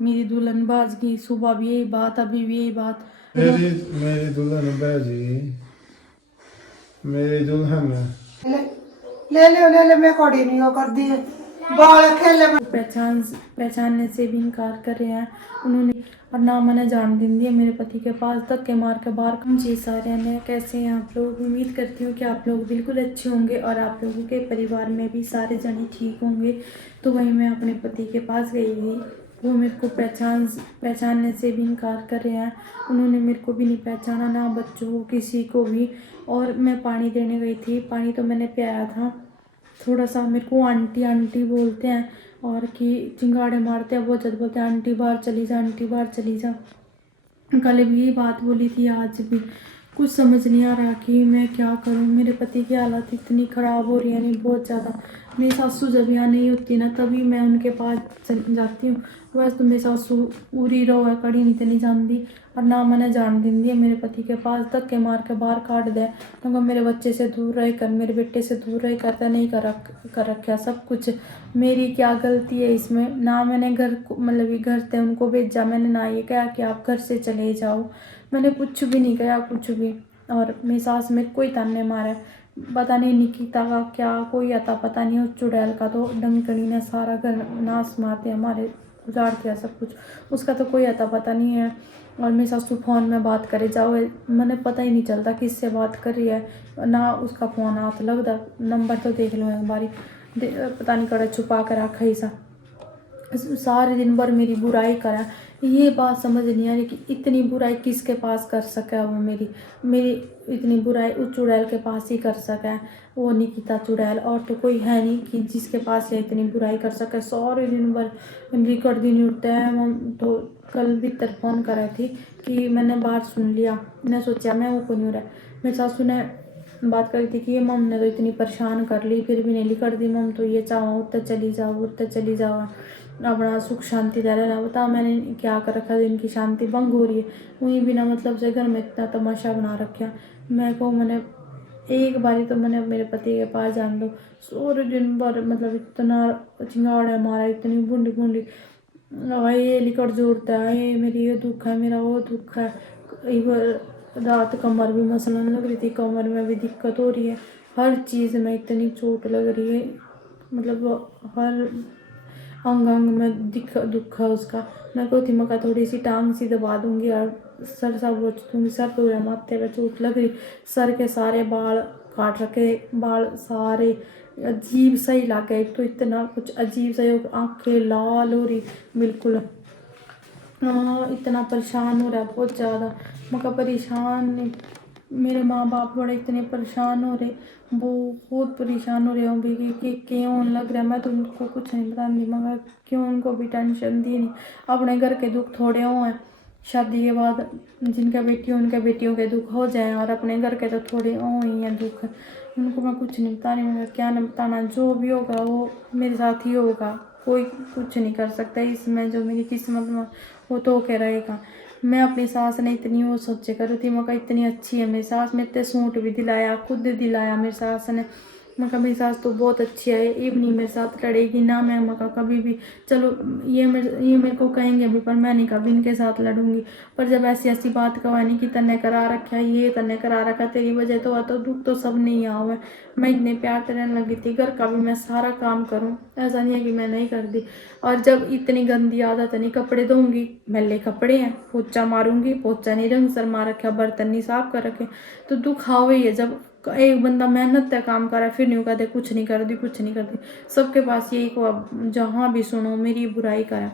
मेरी दुल्हन बाज गई, सुबह भी यही बात, अभी भी यही बात। मेरी मेरी दुल्हन बाजी, मेरी दुल्हन ले ले मैं कौड़ी नहीं वो कर दी बाल खेले में। पहचानने से भी इनकार कर रहे हैं उन्होंने, और ना मैंने जान दिन दिया मेरे पति के पास, धक्के मार के बाहर। जी सारे ने कैसे हैं आप लोग? उम्मीद करती हूँ कि आप लोग बिल्कुल अच्छे होंगे और आप लोगों के परिवार में भी सारे जने ठीक होंगे। तो वहीं मैं अपने पति के पास गई थी, वो मेरे को पहचानने से भी इनकार कर रहे हैं। उन्होंने मेरे को भी नहीं पहचाना, ना बच्चों को, किसी को भी। और मैं पानी देने गई थी, पानी तो मैंने पियाया था थोड़ा सा। मेरे को आंटी आंटी बोलते हैं और कि चिंगाड़े मारते हैं, बहुत ज़्यादा बोलते हैं आंटी बाहर चली जा, आंटी बाहर चली जा। कल भी यही बात बोली थी, आज भी। कुछ समझ नहीं आ रहा कि मैं क्या करूं। मेरे पति की हालत इतनी ख़राब हो रही है, नहीं बहुत ज़्यादा। मेरी सासू जब यहाँ नहीं होती ना, तभी मैं उनके पास चल जाती हूँ। वैसे तो मेरी सासू उरी रो है, कड़ी नहीं तो नहीं जानती, और ना मैंने जान दिन दिया मेरे पति के पास, धक्के मार के बाहर काट दे। क्योंकि मेरे बच्चे से दूर रह कर, मेरे बेटे से दूर रह कर नहीं कर रखा सब कुछ। मेरी क्या गलती है इसमें? ना मैंने घर को मतलब ये घर से उनको भेजा, मैंने ना ये कहा कि आप घर से चले जाओ, मैंने कुछ भी नहीं कहा, कुछ भी। और मेरी सास मेरे को ही ताने मारे, पता नहीं निकिता का क्या कोई आता पता नहीं, उस चुड़ैल का तो डंकनी ने सारा घर नाश मार दिया, हमारे उजाड़ दिया सब कुछ। उसका तो कोई आता पता नहीं है। और मेरी सासू फ़ोन में बात करे जाओ, मैंने पता ही नहीं चलता किससे बात कर रही है, ना उसका फ़ोन हाथ लगता। नंबर तो देख लो एक बारी, पता नहीं कड़ा छुपा कर रखा ही सा। सारे दिन भर मेरी बुराई करा। ये बात समझ नहीं आ रही कि इतनी बुराई किसके पास कर सका है वो। मेरी इतनी बुराई उस चुड़ैल के पास ही कर सका है, वो निकिता चुड़ैल। और तो कोई है नहीं कि जिसके पास ये इतनी बुराई कर सके। सारे दिन भर रिकॉर्ड दिन उठते हैं। हम तो कल भीतर फ़ोन करा थी कि मैंने बाहर सुन लिया, मैंने सोचा मैं वो को नहीं हो रहा। मेरी सासू ने बात करी थी कि ये मम ने तो इतनी परेशान कर ली, फिर भी नहीं कर दी मम, तो ये चाहो उत्तर चली जाओ, उत्तर चली जाओ, अपना सुख शांति रह रहा। बता मैंने क्या कर रखा है, इनकी शांति भंग हो रही है। वहीं बिना मतलब से घर में इतना तमाशा बना रखा। मैं को मैंने एक बारी तो मैंने मेरे पति के पास जान दो, सारे दिन भर मतलब इतना चिंगाड़ा मारा, इतनी बूंदी बूंदी भाई, ये लिकड़ जोड़ता है, ये मेरी ये दुख है, मेरा वो दुख है। कई बार रात कमर भी मसलन लग रही थी, कमर में भी दिक्कत हो रही है, हर चीज़ में इतनी चोट लग रही है, मतलब हर अंग अंग में दुख है उसका। मैं कहती मैं का थोड़ी सी टांग सी दबा दूंगी और सर सा बोच दूंगी, सर पूरा माथे पे चोट लग रही। सर के सारे बाल काट रखे, बाल सारे अजीब सा ही लगा, एक तो इतना कुछ अजीब सा, आंखें लाल हो रही बिल्कुल। इतना परेशान हो रहा है बहुत ज़्यादा। मगर परेशान नहीं, मेरे माँ बाप बड़े इतने परेशान हो रहे, वो बहुत परेशान हो रहे होंगे कि क्यों लग रहा है। मैं तो उनको कुछ नहीं बताती, मगर क्यों उनको भी टेंशन दी नहीं। अपने घर के दुख थोड़े हो हैं, शादी के बाद जिनका बेटी हो उनके बेटियों के दुख हो जाए, और अपने घर के तो थोड़े हो ही हैं दुख। उनको मैं कुछ नहीं बता रही, मगर क्या न बताना, जो भी होगा वो मेरे साथ ही होगा, कोई कुछ नहीं कर सकता इसमें। जो मेरी किस्मत में वो तो होके रहेगा। मैं अपनी सास ने इतनी वो सोचे कर रही थी, मगर इतनी अच्छी है मेरी सास, मेरे ते सूट भी दिलाया, खुद दिलाया मेरी सास ने। मगर मेरी सास तो बहुत अच्छी है, ये भी नहीं मेरे साथ लड़ेगी ना। मैं मगर कभी भी, चलो ये मेरे को कहेंगे भी, पर मैं नहीं कभी इनके साथ लड़ूंगी। पर जब ऐसी ऐसी बात कहवानी कि तन्ने करा रखा है, ये तन्ने करा रखा, तेरी वजह तो तो दुख तो सब नहीं आया है। मैं इतने प्यार से रहने लगी थी, घर का भी मैं सारा काम करूँ, ऐसा नहीं है कि मैं नहीं करती। और जब इतनी गंदी आदत नहीं, कपड़े धोऊंगी, मैले कपड़े हैं, पोछा मारूंगी, पोछा नहीं रंग सर मार रखा, बर्तन नहीं साफ कर रखे, तो दुख आवे ही है। जब एक बंदा मेहनत से काम कर रहा है, फिर नहीं कहते कुछ नहीं कर दी, कुछ नहीं कर दी। सबके पास यही को, अब जहाँ भी सुनो मेरी बुराई करें।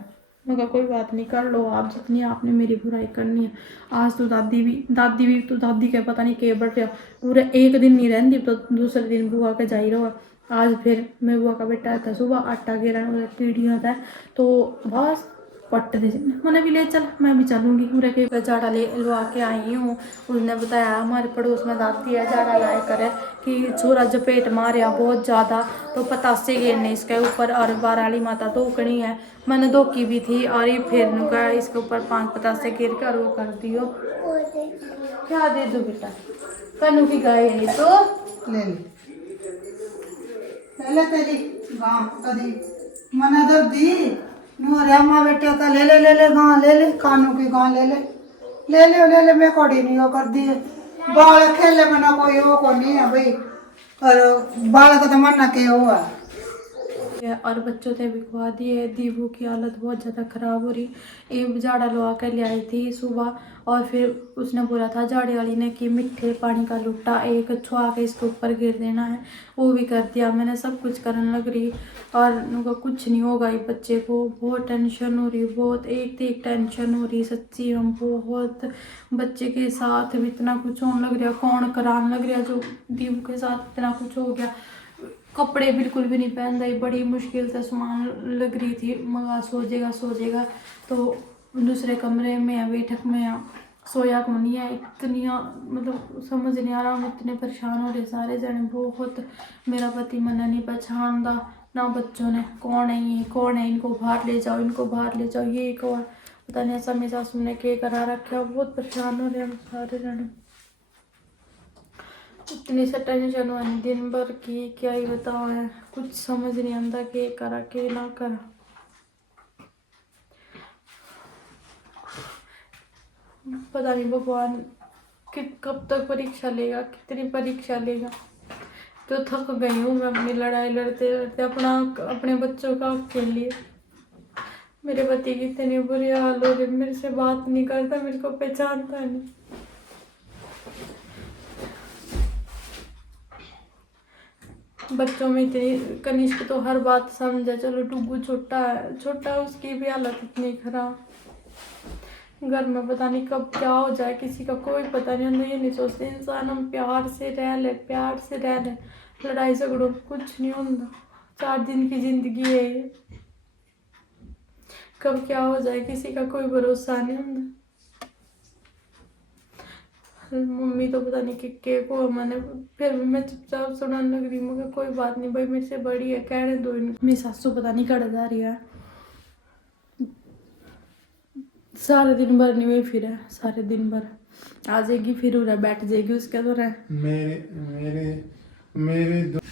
मगर कोई बात नहीं, कर लो आप जितनी आपने मेरी बुराई करनी है। आज तो दादी भी तो दादी के पता नहीं के बढ़ गया, पूरे एक दिन नहीं रहती तो दूसरे दिन बुआ के जा ही रहो। आज फिर मेरे बुआ का बेटा था, सुबह आटा गिरा टीढ़ी था, तो बस पट्ट दे मैंने भी ले चल, मैं भी चलूँगी। पूरे के झाड़ा ले लवा के आई हूँ। उसने बताया हमारे पड़ोस में दादी है, झाड़ा लाए करे कि छोरा जपेट मारिया बहुत ज़्यादा, तो पतासे गिरने इसके ऊपर, और बाराली माता तो उकड़ी है। मैंने धोखी भी थी, और ये फिर नुका इसके ऊपर 5 पतासे गिर कर वो कर दियो। क्या दे दो बेटा, कनु की गाय है तो ले ले तेरी गां कदी मना दर्दी नूरे अम्मा बेटे का ले गां ले कानों की गां ले मैं कोड़ी नहीं वो कर दी बाल खेले में ना कोई वो को नहीं है भाई और बाल का तो मरना के हुआ और बच्चों ने भी खुआ दिए। दीबू की हालत बहुत ज़्यादा ख़राब हो रही। एक झाड़ा लगा कर ले आई थी सुबह और फिर उसने बोला था झाड़ी वाली ने कि मीठे पानी का लुट्टा एक छुआ के इसके ऊपर गिर देना है, वो भी कर दिया मैंने। सब कुछ करने लग रही और उनका कुछ नहीं होगा। ये बच्चे को बहुत टेंशन हो रही, बहुत एक टेंशन हो रही सच्ची। हम बहुत बच्चे के साथ भी इतना कुछ होने लग रहा, कौन कराने लग रहा जो दीबू के साथ इतना कुछ हो गया। कपड़े बिल्कुल भी नहीं पहन रही, बड़ी मुश्किल से सामान लग रही थी मगा सो जाएगा तो दूसरे कमरे में बैठक में सोया को नहीं है। इतनी मतलब समझ नहीं आ रहा, हम इतने परेशान हो रहे सारे जने बहुत। मेरा पति मना नहीं पहचानता ना बच्चों ने, कौन है ये कौन है, इनको बाहर ले जाओ इनको बाहर ले जाओ, ये कौन पता नहीं। ऐसा मेरी सासू ने के करा रखा, बहुत परेशान हो रहे हम सारे जने। इतनी सा टेंशन हुआ दिन भर की क्या ही बताओ है, कुछ समझ नहीं आता कि करा के ना करा। पता नहीं भगवान कि कब तक परीक्षा लेगा, कितनी परीक्षा लेगा। तो थक गई हूँ मैं अपनी लड़ाई लड़ते लड़ते अपने बच्चों का के लिए। मेरे पति की इतनी बुरी हाल हो रही, मेरे से बात नहीं करता, मेरे को पहचानता नहीं। बच्चों में इतनी कनिष्क तो हर बात समझे, चलो डुगू छोटा उसकी भी हालत इतनी खराब। घर में पता नहीं कब क्या हो जाए, किसी का कोई पता नहीं। हम ये नहीं सोचते इंसान हम प्यार से रह ले, लड़ाई झगड़ों कुछ नहीं होता। 4 दिन की जिंदगी है ये, कब क्या हो जाए किसी का कोई भरोसा नहीं होता। मम्मी तो पता नहीं कि को मैंने फिर भी मैं चुपचाप सुनाने लग रही, मगर कोई बात नहीं भाई मेरे से बड़ी है, कहने दो इनको। मेरी सासू पता नहीं कड़ जा रही है, सारे दिन भर नहीं हुई फिर है, सारे दिन भर आ जाएगी फिर उरा बैठ जाएगी उसके तो रहे। मेरे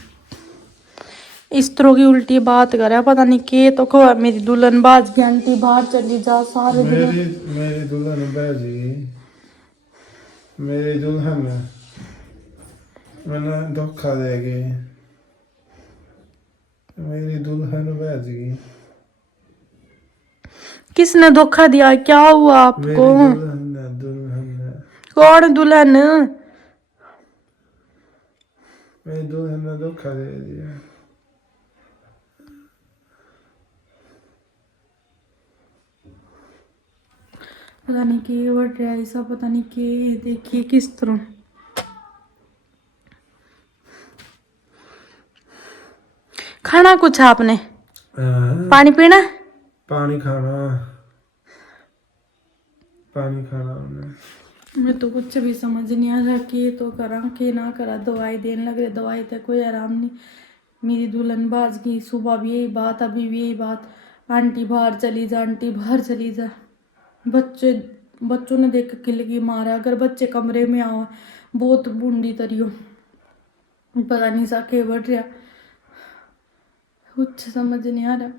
इस तरह की उल्टी बात करे, पता नहीं के तो को मेरी दुल्हन बाज की आंटी बाहर चली जा सारे दिन। मेरी दुल्हन बाजी मेरी दुल्हन मैंने धोखा दे गई, मेरी दुल्हन बाजी। किसने धोखा दिया, क्या हुआ आपको? दुल्हन कौन दुल्हन? मेरी दुल्हन ने धोखा दे दिया। पता नहीं कि बढ़ रहा है ऐसा, पता नहीं कि देखिए किस तरह। खाना कुछ आपने? पानी पीना? पानी खाना मैं तो कुछ भी समझ नहीं आ रहा कि तो करा कि ना करा। दवाई देने लग रहे, दवाई तक कोई आराम नहीं। मेरी दुल्हन बाज गई, सुबह भी यही बात अभी भी यही बात, आंटी बाहर चली जा आंटी बाहर चली जा। बच्चों ने देख के किलकी मारा, अगर बच्चे कमरे में आओ बहुत बूंदी तरियो, पता नहीं सा के बढ़ रहा, कुछ समझ नहीं आ रहा।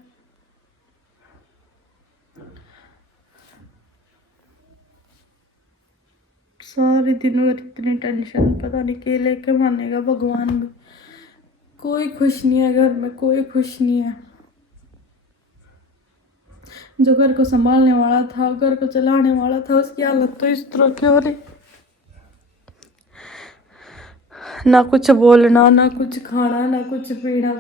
सारे दिन और इतनी टेंशन, पता नहीं के लेके मानेगा भगवान भी। कोई खुश नहीं है घर में, कोई खुश नहीं है। जो घर को संभालने वाला था, घर को चलाने वाला था, उसकी हालत तो इस तरह की हो रही। ना कुछ बोलना, ना कुछ खाना, ना कुछ पीना।